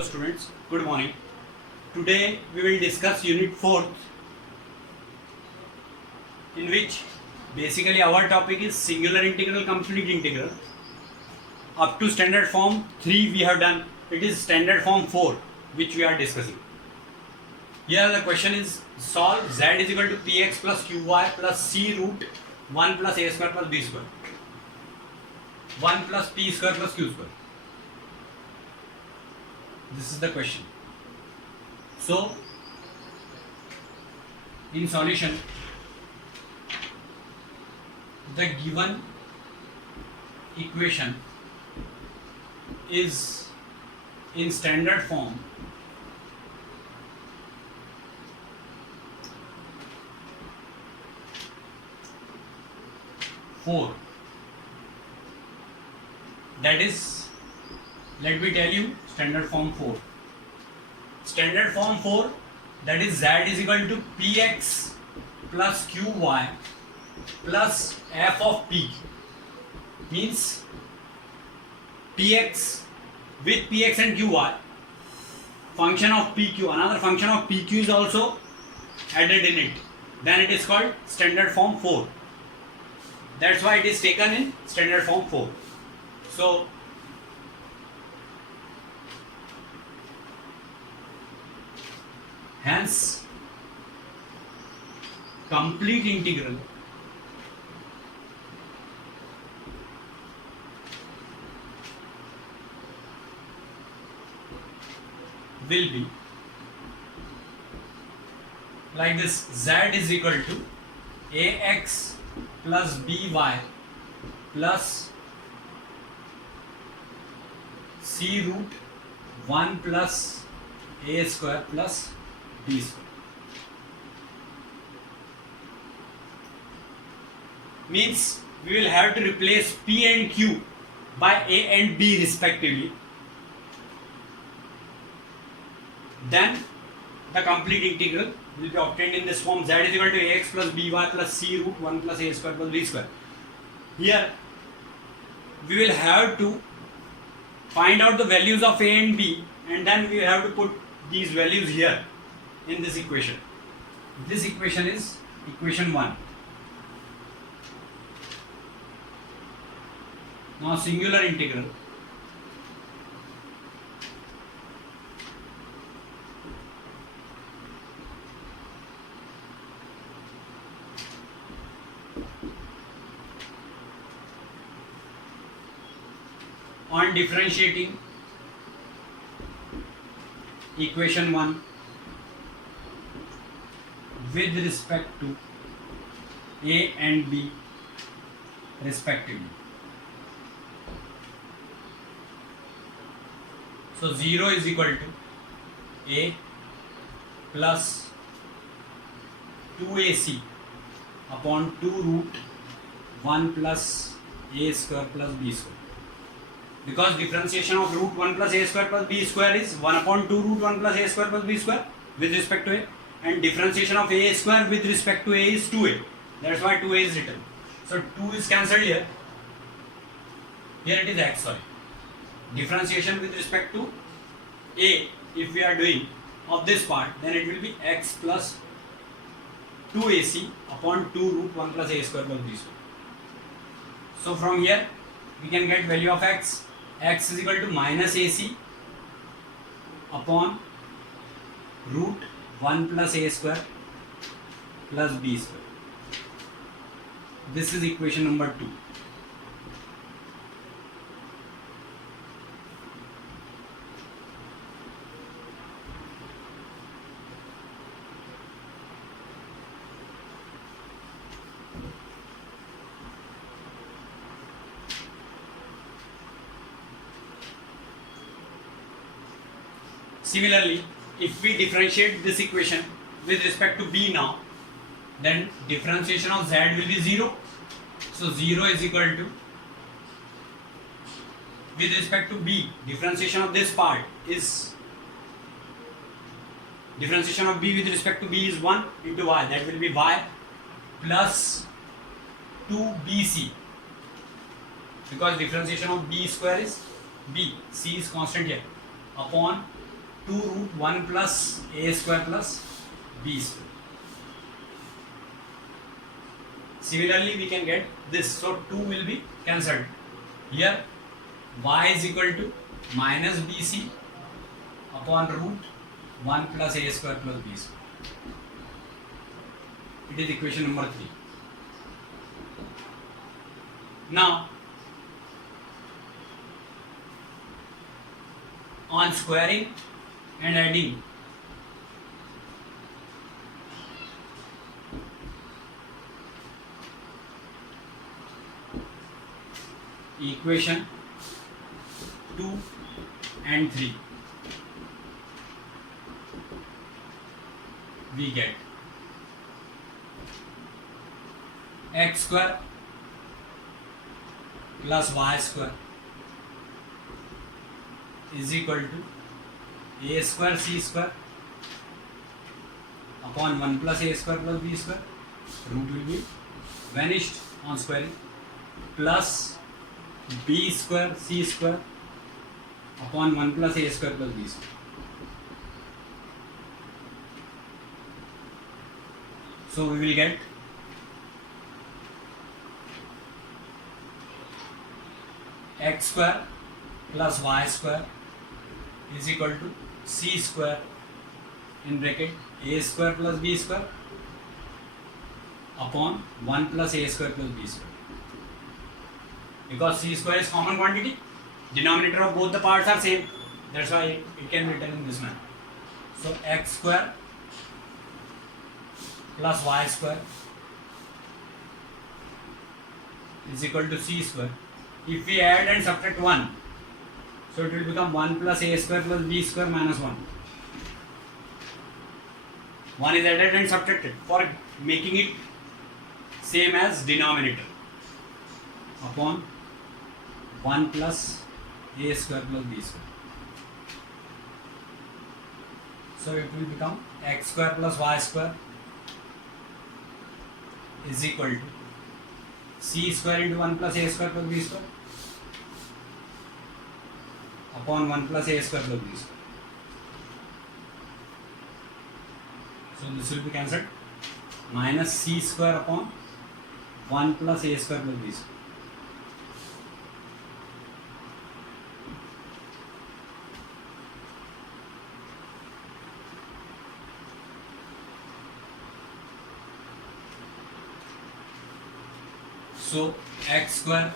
Students, good morning. Today we will discuss unit 4th, in which basically our topic is singular integral, complete integral. Up to standard form 3 we have done. It is standard form 4 which we are discussing. Here the question is, solve z is equal to px plus qy plus c root 1 plus a square plus b square, 1 plus p square plus q square. This is the question. So, in solution, the given equation is in standard form four. That is, let me tell you, standard form 4. Standard form 4, that is z is equal to px plus qy plus f of p. Means px with px and qy, function of pq, another function of pq is also added in it. Then it is called standard form 4. That's why it is taken in standard form 4. So, hence, complete integral will be like this: z is equal to ax plus by plus c root 1 plus a square plus b square. Means we will have to replace p and q by a and b respectively. Then the complete integral will be obtained in this form: z is equal to ax plus by plus c root 1 plus a square plus b square. Here we will have to find out the values of a and b, and then we will have to put these values here in this equation. This equation is equation 1. Now singular integral on differentiating equation 1 with respect to a and b respectively. So 0 is equal to a plus 2ac upon 2 root 1 plus a square plus b square. Because differentiation of root 1 plus a square plus b square is 1 upon 2 root 1 plus a square plus b square with respect to a, and differentiation of a square with respect to a is 2a. That's why 2a is written. So 2 is cancelled here. Here it is x, sorry. Differentiation with respect to a, if we are doing of this part, then it will be x plus 2ac upon 2 root 1 plus a square plus b square. So from here we can get value of x. X is equal to minus ac upon root 1 plus a square plus b square. This is equation number 2. Similarly, if we differentiate this equation with respect to b now, then differentiation of z will be 0. So 0 is equal to, with respect to b, differentiation of this part is, differentiation of b with respect to b is 1 into y. That will be y plus 2bc, because differentiation of b square is b, c is constant here, upon 2 root 1 plus a square plus b square. Similarly, we can get this. So 2 will be cancelled. Here y is equal to minus bc upon root 1 plus a square plus b square. It is equation number 3. Now, on squaring and adding, equation 2 and 3, we get x square plus y square is equal to a square c square upon 1 plus a square plus b square, root will be vanished on squaring, plus b square c square upon 1 plus a square plus b square. So we will get x square plus y square is equal to c square in bracket a square plus b square upon 1 plus a square plus b square. Because c square is common quantity, denominator of both the parts are same, that's why it can be written in this manner. So x square plus y square is equal to c square. If we add and subtract 1, so it will become 1 plus a square plus b square minus 1. 1 is added and subtracted for making it same as denominator upon 1 plus a square plus b square. So it will become x square plus y square is equal to c square into 1 plus a square plus b square upon 1 plus a square plus b square. So this will be cancelled. Minus c square upon 1 plus a square plus b square. So x square,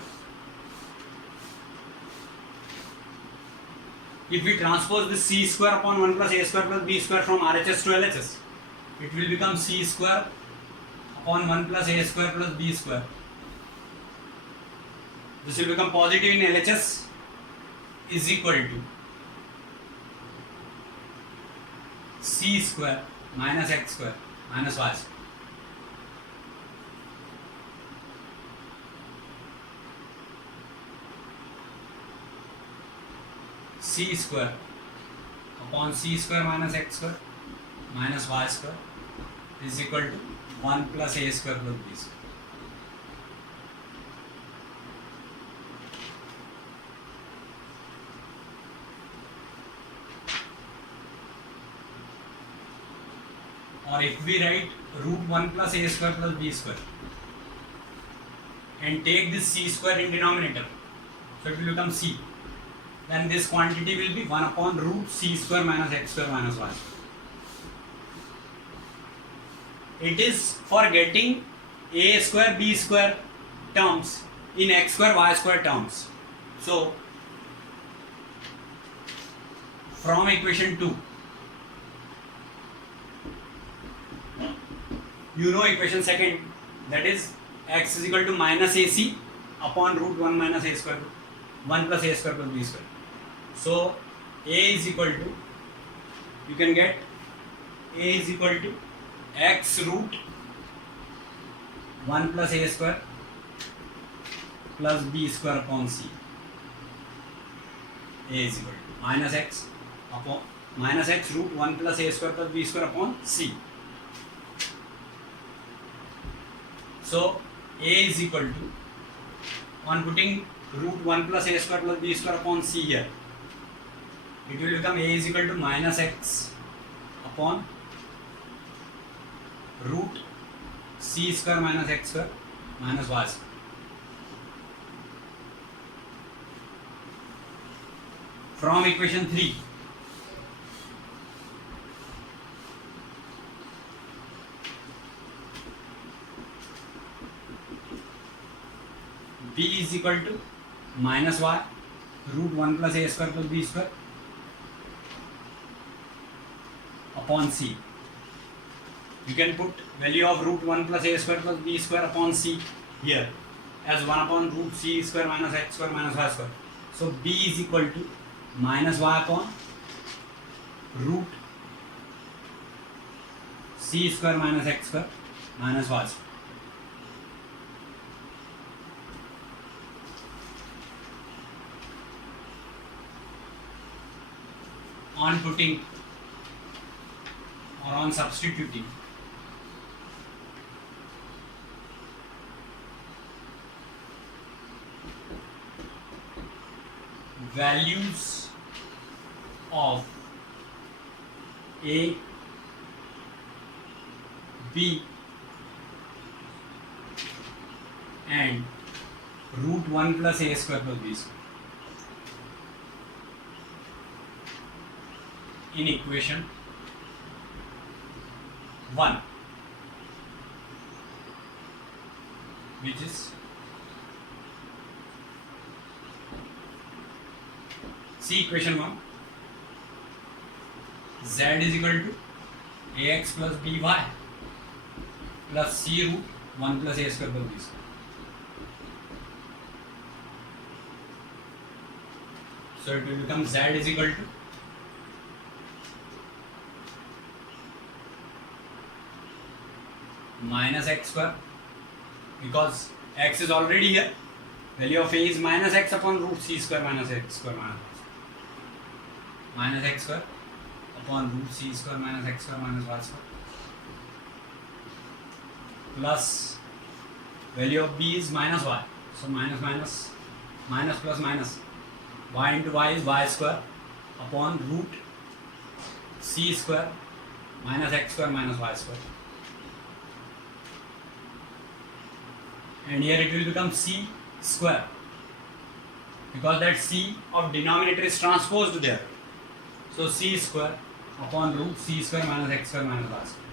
if we transpose this c square upon 1 plus a square plus b square from RHS to LHS, it will become c square upon 1 plus a square plus b square. This will become positive in LHS is equal to c square minus x square minus y square. C square upon c square minus x square minus y square is equal to 1 plus a square plus b square. Or if we write root 1 plus a square plus b square and take this c square in denominator, so it will become c. Then this quantity will be 1 upon root c square minus x square minus y square. It is for getting a square b square terms in x square y square terms. So from equation 2, you know equation second, that is x is equal to minus ac upon root 1 minus a square 1 plus a square plus b square. So a is equal to, you can get a is equal to x root 1 plus a square plus b square upon c. A is equal to minus x root 1 plus a square plus b square upon c. So a is equal to, on putting root 1 plus a square plus b square upon c here, it will become a is equal to minus x upon root c square minus x square minus y square. From equation 3, b is equal to minus y root 1 plus a square plus b square upon c. You can put value of root 1 plus a square plus b square upon c here as 1 upon root c square minus x square minus y square. So b is equal to minus y upon root c square minus x square minus y square. On putting or on substituting, values of a, b and root 1 plus a square plus b square in equation 1, which is see equation 1, z is equal to ax plus by plus c root 1 plus a square plus b square. So it will become z is equal to minus x square, because x is already here. Value of a is minus x upon root c square minus x square minus x square upon root c square minus x square minus y square plus value of b is minus y. So minus plus minus y into y is y square upon root c square minus x square minus y square. And here it will become c square, because that c of denominator is transposed there. So c square upon root c square minus x square minus y square.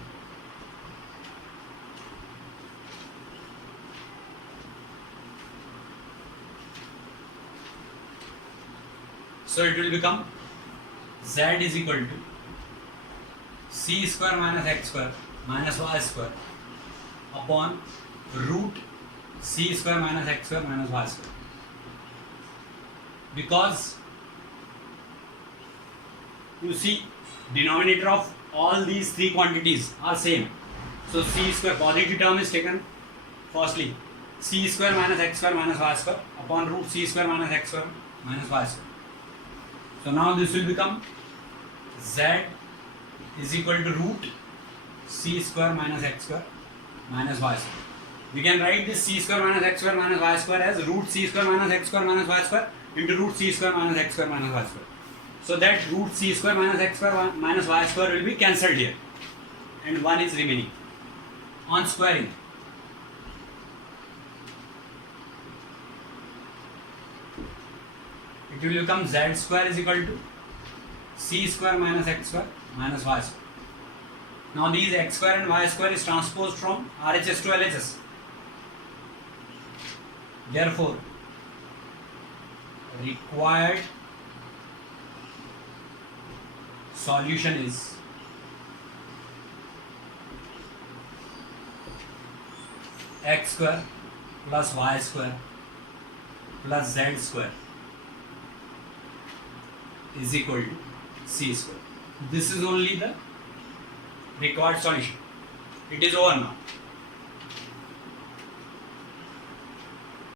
So it will become z is equal to c square minus x square minus y square upon root c square minus x square minus y square, because you see denominator of all these three quantities are same. So c square positive term is taken firstly, c square minus x square minus y square upon root c square minus x square minus y square. So now this will become z is equal to root c square minus x square minus y square. We can write this c square minus x square minus y square as root c square minus x square minus y square into root c square minus x square minus y square. So that root c square minus x square minus y square will be cancelled here and 1 is remaining. On squaring, it will become z square is equal to c square minus x square minus y square. Now these x square and y square is transposed from RHS to LHS. Therefore, required solution is x square plus y square plus z square is equal to c square. This is only the required solution. It is over now.